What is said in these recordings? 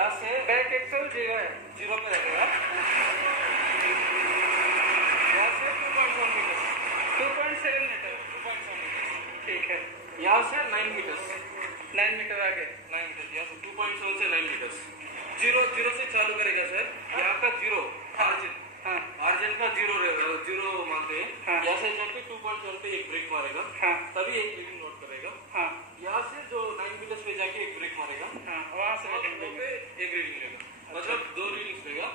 यहाँ से back axle zero है, जीरो पे रहेगा। यहाँ से 2.1 मीटर, 2.7 मीटर, 2.7 मीटर। ठीक है। यहाँ से 9 मीटर, 9 मीटर आगे, 9 मीटर। यहाँ से 2.7 से 9 मीटर। जीरो जीरो से चालू करेगा सर। यहाँ का जीरो ऑरिजिन, हाँ ऑरिजिन का जीरो जीरो मानते हैं। हाँ। यहाँ से जाके 2.1 पे एक ब्रेक मारेगा, हाँ तभी एक रीडिंग नोट करेगा। हाँ यहाँ से जो 9 मीटर पे जाके एक ब्रेक मारेगा, हाँ, वहाँ से और रीडिंग दो लेंगे। पे एक रीडिंग लेगा, मतलब 2 रीडिंग्स लेगा।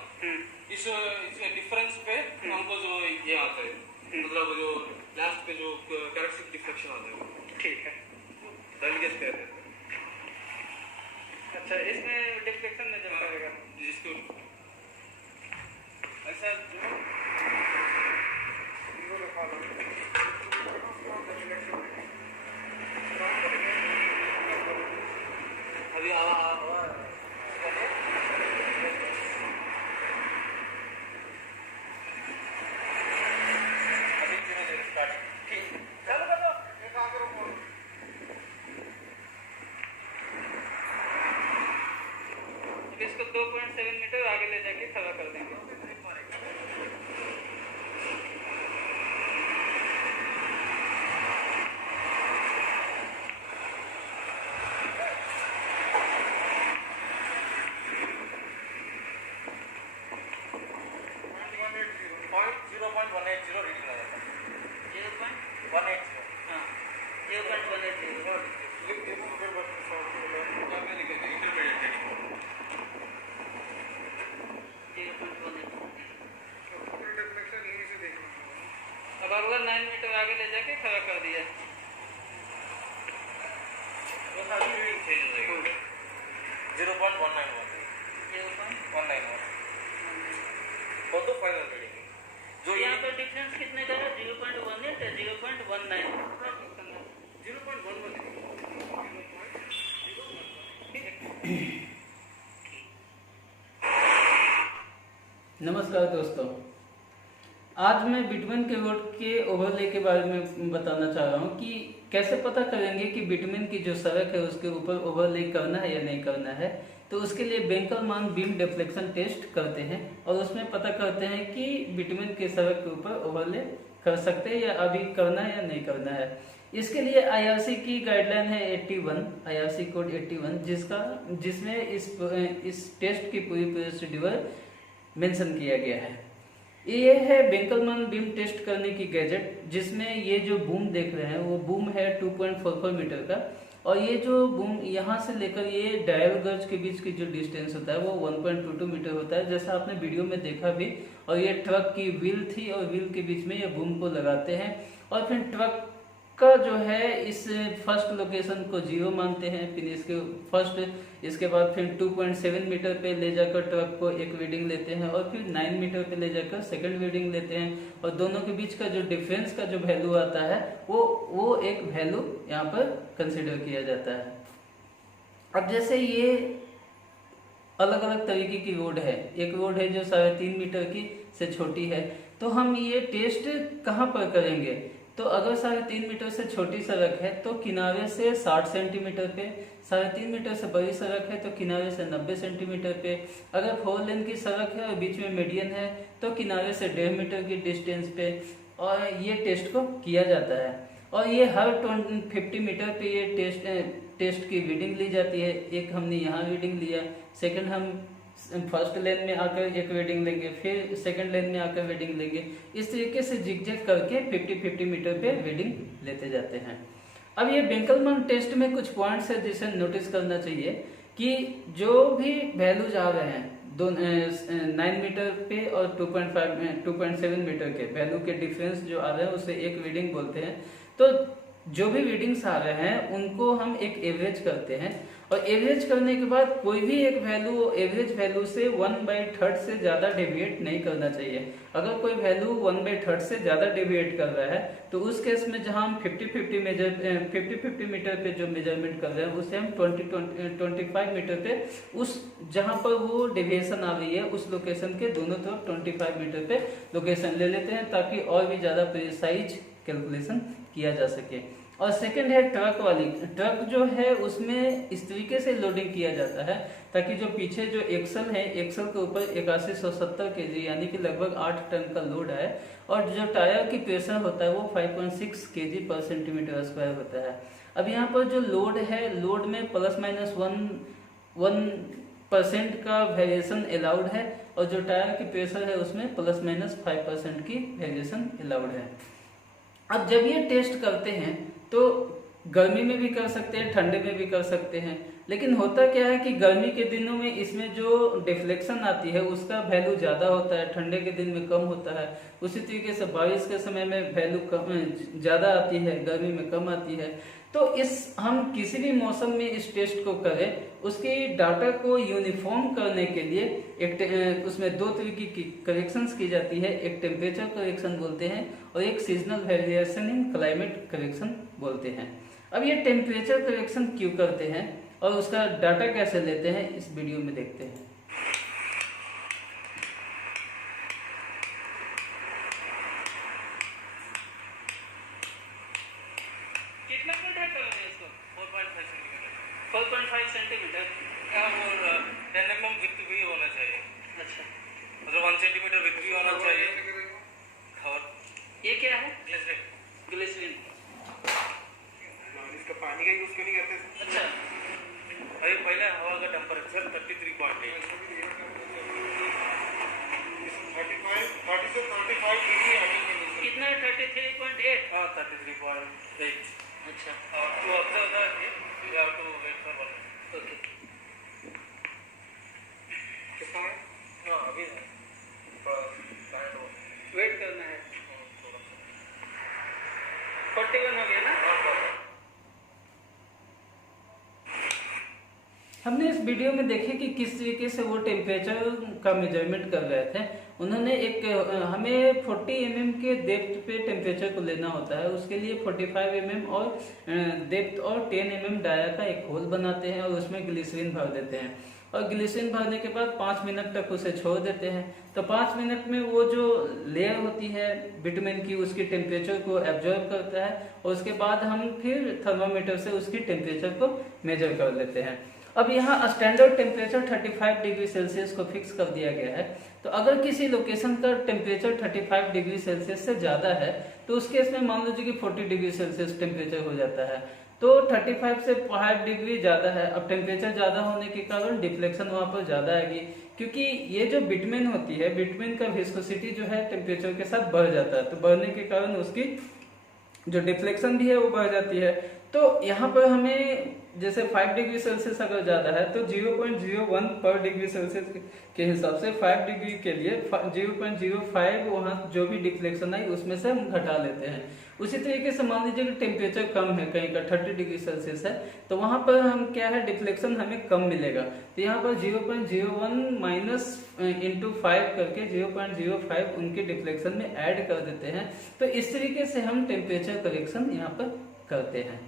इसके डिफरेंस पे हमको जो ये आता है, मतलब जो लास्ट पे जो कैरेक्टरिस्टिक डिफ्लेक्शन आता है, ठीक है। डेलीगेट कहते हैं। अच्छा, इसमें डिफ्लेक्शन मेजर करेगा। जिसको ऐसा जो अभी इसको 2.7 मीटर आगे ले जाके खड़ा कर देंगे। अब अगला 9 मीटर आगे ले जाके खड़ा कर दिया। वो सारी रीडिंग चेंज हो जाएगी। 0.191 वो तो फाइनल रीडिंग है। जो यहाँ पर डिफरेंस कितने का है? 0.18 या 0.19? 0.11। नमस्कार दोस्तों, आज मैं बिटमैन कीबोर्ड के ओवरले के बारे में बताना चाह रहा हूँ कि कैसे पता करेंगे कि बिटमैन की जो सड़क है उसके ऊपर ओवरले करना है या नहीं करना है। तो उसके लिए बेंकलमैन बीम डिफ्लेक्शन टेस्ट करते हैं और उसमें पता करते हैं कि बिटमैन के सड़क के ऊपर ओवरले कर सकते हैं या अभी करना है या नहीं करना है। इसके लिए IRC की गाइडलाइन है 81, IRC कोड 81, जिसमें इस टेस्ट की पूरी प्रोसीड्यूर मेंशन किया गया है। ये है बेंकलमैन बीम टेस्ट करने की गैजेट, जिसमें ये जो बूम देख रहे हैं वो बूम है 2.44 मीटर का, और ये जो बूम यहाँ से लेकर ये डायल गर्ज के बीच की जो डिस्टेंस होता है वो 1.22 मीटर होता है, जैसा आपने वीडियो में देखा भी। और ये ट्रक की व्हील थी और व्हील के बीच में ये बूम को लगाते हैं और फिर ट्रक का जो है इस फर्स्ट लोकेशन को 0 मानते हैं, फिर इसके बाद फिर 2.7 मीटर पे ले जाकर ट्रक को एक रीडिंग लेते हैं और फिर 9 मीटर पे ले जाकर सेकंड रीडिंग लेते हैं, और दोनों के बीच का जो डिफरेंस का जो वैल्यू आता है वो एक वैल्यू यहाँ पर कंसिडर किया जाता है। अब जैसे ये अलग अलग तरीके की रोड है, एक रोड है जो 3.5 मीटर की से छोटी है, तो हम ये टेस्ट कहाँ पर करेंगे? तो अगर 3.5 मीटर से छोटी सड़क है तो किनारे से 60 सेंटीमीटर पे, 3.5 मीटर से बड़ी सड़क है तो किनारे से 90 सेंटीमीटर पे, अगर 4 लेन की सड़क है और बीच में मीडियन है तो किनारे से 1.5 मीटर की डिस्टेंस पे, और ये टेस्ट को किया जाता है। और ये हर 50 मीटर पे ये टेस्ट की रीडिंग ली जाती है। एक हमने यहाँ रीडिंग लिया, सेकंड हम फर्स्ट लेन में आकर एक रीडिंग लेंगे, फिर सेकंड लेन में आकर रीडिंग लेंगे। इस तरीके से जिग-जैग करके 50-50 मीटर पे रीडिंग लेते जाते हैं। अब ये बेंकलमैन टेस्ट में कुछ पॉइंट्स है जिसे नोटिस करना चाहिए कि जो भी वैल्यूज आ रहे हैं 9 मीटर पे और 2.7 मीटर के वैल्यू के डिफरेंस जो आ रहे हैं उसे एक रीडिंग बोलते हैं। तो जो भी रीडिंग्स आ रहे हैं उनको हम एक एवरेज करते हैं, और एवरेज करने के बाद कोई भी एक वैल्यू एवरेज वैल्यू से 1/3 से ज्यादा डेविएट नहीं करना चाहिए। अगर कोई वैल्यू 1/3 से ज्यादा डेविएट कर रहा है तो उस केस में जहां हम 50-50 मीटर पे जो मेजरमेंट कर रहे हैं उसे हम 25 मीटर पे उस जहां पर वो डेविएशन आ रही है उस लोकेशन के दोनों तरफ 25 मीटर पे लोकेशन ले लेते हैं, ताकि और भी ज्यादा प्रिसाइज कैलकुलेशन किया जा सके। और सेकंड है ट्रक वाली। ट्रक जो है उसमें इस तरीके से लोडिंग किया जाता है ताकि जो पीछे जो एक्सल है, एक्सल के ऊपर 8170 केजी यानी कि लगभग 8 टन का लोड है, और जो टायर की प्रेशर होता है वो 5.6 केजी पर सेंटीमीटर स्क्वायर होता है। अब यहाँ पर जो लोड है, लोड में प्लस माइनस 1% का वेरिएशन अलाउड है, और जो टायर की प्रेशर है उसमें प्लस माइनस 5% की वेरिएशन अलाउड है। अब जब ये टेस्ट करते हैं तो गर्मी में भी कर सकते हैं, ठंडे में भी कर सकते हैं, लेकिन होता क्या है कि गर्मी के दिनों में इसमें जो डिफ्लेक्शन आती है उसका वैल्यू ज़्यादा होता है, ठंडे के दिन में कम होता है। उसी तरीके से बारिश के समय में वैल्यू कम ज़्यादा आती है, गर्मी में कम आती है। तो हम किसी भी मौसम में इस टेस्ट को करें, उसके डाटा को यूनिफॉर्म करने के लिए उसमें दो तरीके की करेक्शंस की जाती है। एक टेम्परेचर करेक्शन बोलते हैं और एक seasonal variation in climate correction बोलते हैं। अब ये टेम्परेचर करेक्शन क्यों करते हैं और उसका डाटा कैसे लेते हैं, इस वीडियो में देखते हैं। कितना मीटर करेंगे इसको? 4.5 सेंटीमीटर 4.5 सेंटीमीटर और 10 mm विड्थ भी होना चाहिए। अच्छा, मतलब 1 सेंटीमीटर विड्थ भी होना चाहिए। और ये क्या है? Glycerine, glycerine. इसका पानी का यूज क्यों नहीं करते? अच्छा, अभी पहले हवा का टेम्परेचर 33.8, 30 से 35 डिग्री कितना है? 33.8। हाँ 33.8। अच्छा, to observe that you have to wait for 1 minute. Okay. कितना है? हाँ अभी है, थोड़ा वेट करना है। थोड़ा 41 हो गया ना? हमने इस वीडियो में देखे कि किस तरीके से वो टेम्परेचर का मेजरमेंट कर रहे थे। उन्होंने हमें 40 mm के डेप्थ पे टेम्परेचर को लेना होता है, उसके लिए 45 mm और डेप्थ और 10 mm डाया का एक होल बनाते हैं और उसमें ग्लिसरीन भर देते हैं, और ग्लिसरीन भरने के बाद 5 मिनट तक उसे छोड़ देते हैं। तो 5 मिनट में वो जो लेयर होती है बिटुमेन की, उसकी टेम्परेचर को एब्जॉर्ब करता है, और उसके बाद हम फिर थर्मामीटर से उसकी टेम्परेचर को मेजर कर लेते हैं। अब यहाँ स्टैंडर्ड टेम्परेचर 35 डिग्री सेल्सियस को फिक्स कर दिया गया है। तो अगर किसी लोकेशन का टेम्परेचर 35 डिग्री सेल्सियस से ज़्यादा है तो उस केस में मान लीजिए कि 40 डिग्री सेल्सियस टेम्परेचर हो जाता है। तो 35 से 5 डिग्री ज़्यादा है। अब टेम्परेचर ज़्यादा होने के कारण डिफ्लेक्शन वहाँ पर ज़्यादा आएगी, क्योंकि ये जो बिटुमेन होती है, बिटुमेन का विस्कोसिटी जो है टेम्परेचर के साथ बढ़ जाता है, तो बढ़ने के कारण उसकी जो डिफ्लेक्शन भी है वो बढ़ जाती है। तो यहाँ पर हमें जैसे 5 डिग्री सेल्सियस अगर ज़्यादा है तो 0.01 पर डिग्री सेल्सियस के हिसाब से 5 डिग्री के लिए 0.05 वहाँ जो भी डिफ्लेक्शन आई उसमें से हम घटा लेते हैं। उसी तरीके से मान लीजिए कि टेम्परेचर कम है, कहीं का 30 डिग्री सेल्सियस है, तो वहाँ पर हम क्या है, डिफ्लेक्शन हमें कम मिलेगा। तो यहाँ पर 0.01 माइनस इंटू 5 करके 0.05 उनके डिफ्लेक्शन में ऐड कर देते हैं। तो इस तरीके से हम टेम्परेचर करेक्शन यहाँ पर करते हैं।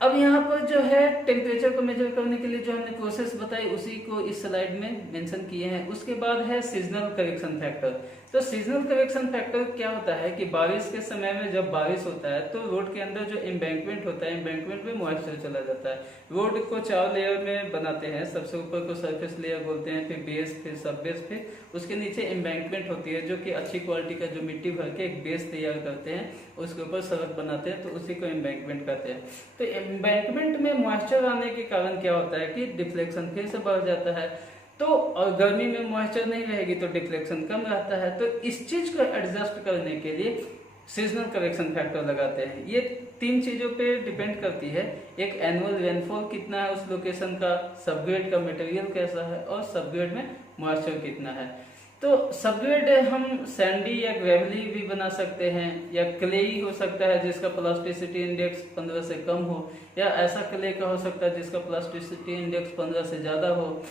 अब यहाँ पर जो है टेम्परेचर को मेजर करने के लिए जो हमने प्रोसेस बताई उसी को इस स्लाइड में मेंशन किए हैं। उसके बाद है सीजनल करेक्शन फैक्टर। तो सीजनल करेक्शन फैक्टर क्या होता है कि बारिश के समय में जब बारिश होता है तो रोड के अंदर जो एम्बैंकमेंट होता है, एम्बैंकमेंट में मॉइस्चर चला जाता है। रोड को 4 लेयर में बनाते हैं, सबसे ऊपर को सरफेस लेयर बोलते हैं, फिर बेस, फिर सब बेस, फिर उसके नीचे एम्बैंकमेंट होती है जो कि अच्छी क्वालिटी का जो मिट्टी भर के एक बेस तैयार करते हैं, उसके ऊपर सड़क बनाते हैं, तो उसी को एम्बैंकमेंट कहते हैं। तो एम्बैंकमेंट में मॉइस्चर आने के कारण क्या होता है कि डिफ्लेक्शन फिर से बढ़ जाता है। तो और गर्मी में मॉइस्चर नहीं रहेगी तो डिफ्लेक्शन कम रहता है। तो इस चीज को एडजस्ट करने के लिए सीजनल करेक्शन फैक्टर लगाते हैं। ये 3 चीजों पे डिपेंड करती है। एक एनुअल रेनफॉल कितना है उस लोकेशन का, सबग्रेड का मटेरियल कैसा है, और सबग्रेड में मॉइस्चर कितना है। तो सबग्रेड हम सैंडी या ग्रेवली भी बना सकते हैं, या क्लेई हो सकता है जिसका प्लास्टिसिटी इंडेक्स 15 से कम हो, या ऐसा क्ले का हो सकता है जिसका प्लास्टिसिटी इंडेक्स 15 से ज्यादा हो,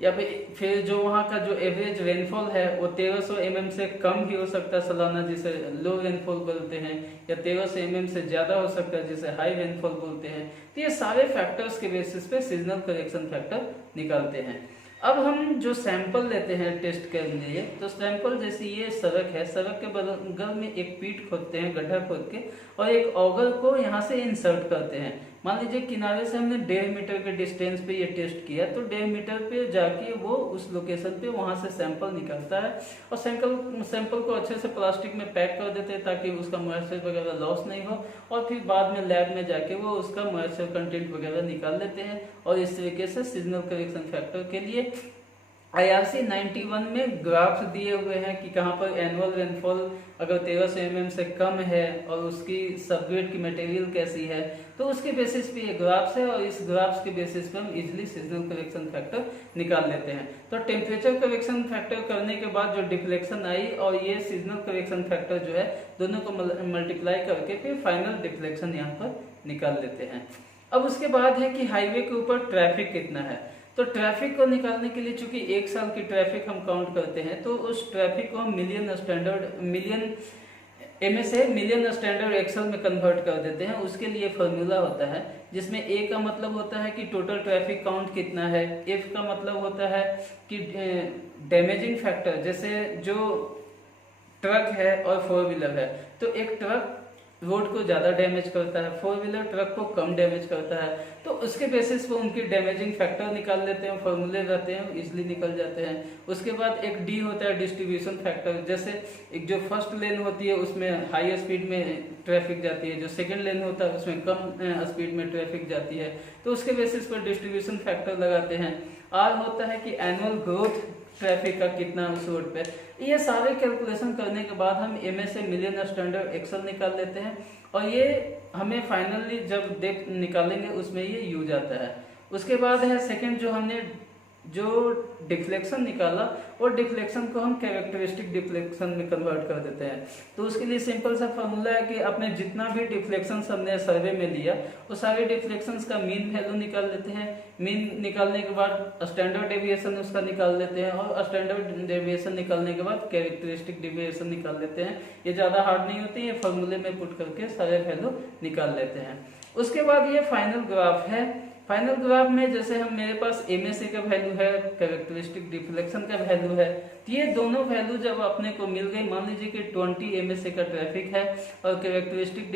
या फिर जो वहाँ का जो एवरेज रेनफॉल है वो 1300 mm से कम भी हो सकता है सालाना, जिसे लो रेनफॉल बोलते हैं, या 1300 mm से ज्यादा हो सकता है जिसे हाई रेनफॉल बोलते हैं। तो ये सारे फैक्टर्स के बेसिस पे सीजनल करेक्शन फैक्टर निकालते हैं। अब हम जो सैंपल लेते हैं टेस्ट के लिए, तो सैंपल जैसे ये सड़क है, सड़क के बगल में एक पीट खोदते हैं, गड्ढा खोद के, और एक ऑगर को यहाँ से इंसर्ट करते हैं। मान लीजिए किनारे से हमने 1.5 मीटर के डिस्टेंस पे ये टेस्ट किया, तो 1.5 मीटर पे जाके वो उस लोकेशन पे वहां से सैंपल निकलता है, और सैंपल को अच्छे से प्लास्टिक में पैक कर देते हैं ताकि उसका मॉइस्चर वगैरह लॉस नहीं हो, और फिर बाद में लैब में जाके वो उसका मॉइस्चर कंटेंट वगैरह निकाल लेते हैं। और इस तरीके से सीजनल करेक्शन फैक्टर के लिए IRC 91 में ग्राफ्स दिए हुए हैं कि कहाँ पर एनुअल रेनफॉल अगर 1300 mm से कम है और उसकी सबग्रेड की मटेरियल कैसी है, तो उसके बेसिस पे ये ग्राफ्स है, और इस ग्राफ्स के बेसिस पे हम इजीली सीजनल करेक्शन फैक्टर निकाल लेते हैं। तो टेम्परेचर करेक्शन फैक्टर करने के बाद जो डिफ्लेक्शन आई और ये सीजनल करेक्शन फैक्टर जो है, दोनों को मल्टीप्लाई करके फिर फाइनल डिफ्लेक्शन यहाँ पर निकाल लेते हैं। अब उसके बाद है कि हाईवे के ऊपर ट्रैफिक कितना है। तो ट्रैफिक को निकालने के लिए चूंकि 1 साल की ट्रैफिक हम काउंट करते हैं, तो उस ट्रैफिक को हम मिलियन स्टैंडर्ड एक्सेल में कन्वर्ट कर देते हैं। उसके लिए फॉर्मूला होता है जिसमें A का मतलब होता है कि टोटल ट्रैफिक काउंट कितना है, F का मतलब होता है कि डैमेजिंग फैक्टर, जैसे जो ट्रक है और 4 व्हीलर है, तो एक ट्रक रोड को ज्यादा डैमेज करता है, 4 व्हीलर ट्रक को कम डैमेज करता है, तो उसके बेसिस पे उनकी डैमेजिंग फैक्टर निकाल लेते हैं, फॉर्मूले रहते हैं, इजिली निकल जाते हैं। उसके बाद एक D होता है डिस्ट्रीब्यूशन फैक्टर, जैसे एक जो फर्स्ट लेन होती है उसमें हाई स्पीड में ट्रैफिक जाती है, जो सेकंड लेन होता है उसमें कम स्पीड में ट्रैफिक जाती है, तो उसके बेसिस पर डिस्ट्रीब्यूशन फैक्टर लगाते हैं। R होता है कि एनुअल ग्रोथ ट्रैफिक का कितना उस रोड पे। ये सारे कैलकुलेशन करने के बाद हम MS से मिलियन स्टैंडर्ड एक्सेल निकाल लेते हैं, और ये हमें फाइनली जब देख निकालेंगे उसमें ये यूज आता है। उसके बाद है सेकंड, जो हमने जो डिफ्लेक्शन निकाला, और डिफ्लेक्शन को हम कैरेक्टरिस्टिक डिफ्लेक्शन में कन्वर्ट कर देते हैं। तो उसके लिए सिंपल सा फॉर्मूला है कि आपने जितना भी डिफ्लेक्शन हमने सर्वे में लिया, वो सारे डिफ्लेक्शंस का मीन वैल्यू निकाल लेते हैं। मीन निकालने के बाद स्टैंडर्ड डेविएशन उसका निकाल लेते हैं, और स्टैंडर्ड डेविएशन निकालने के बाद कैरेक्टरिस्टिक डेविएशन निकाल लेते हैं। ये ज़्यादा हार्ड नहीं होती, ये फॉर्मूले में पुट करके सारे वैल्यू निकाल लेते हैं। उसके बाद ये फाइनल ग्राफ है। फाइनल ग्राफ में जैसे हम मेरे पास MSA का वैल्यू है, कैरेक्टरिस्टिक डिफ्लेक्शन का वैल्यू है, तो ये दोनों वैल्यू जब अपने को मिल गई, मान लीजिए कि 20 MSA का ट्रैफिक है और कैरेक्टरिस्टिक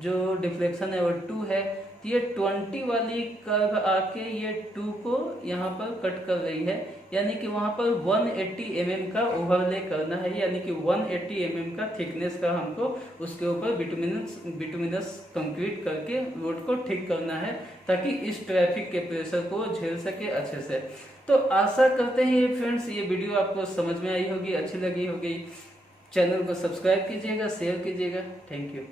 जो डिफ्लेक्शन है वो 2 है, तो ये 20 वाली कर्व आके ये 2 को यहाँ पर कट कर रही है, यानी कि वहां पर 180 mm का ओवरले करना है, यानी कि 180 mm का थिकनेस का हमको उसके ऊपर बिटुमिनस कंक्रीट करके रोड को ठीक करना है, ताकि इस ट्रैफिक के प्रेशर को झेल सके अच्छे से। तो आशा करते हैं ये फ्रेंड्स, ये वीडियो आपको समझ में आई होगी, अच्छी लगी होगी। चैनल को सब्सक्राइब कीजिएगा, शेयर कीजिएगा। Thank you.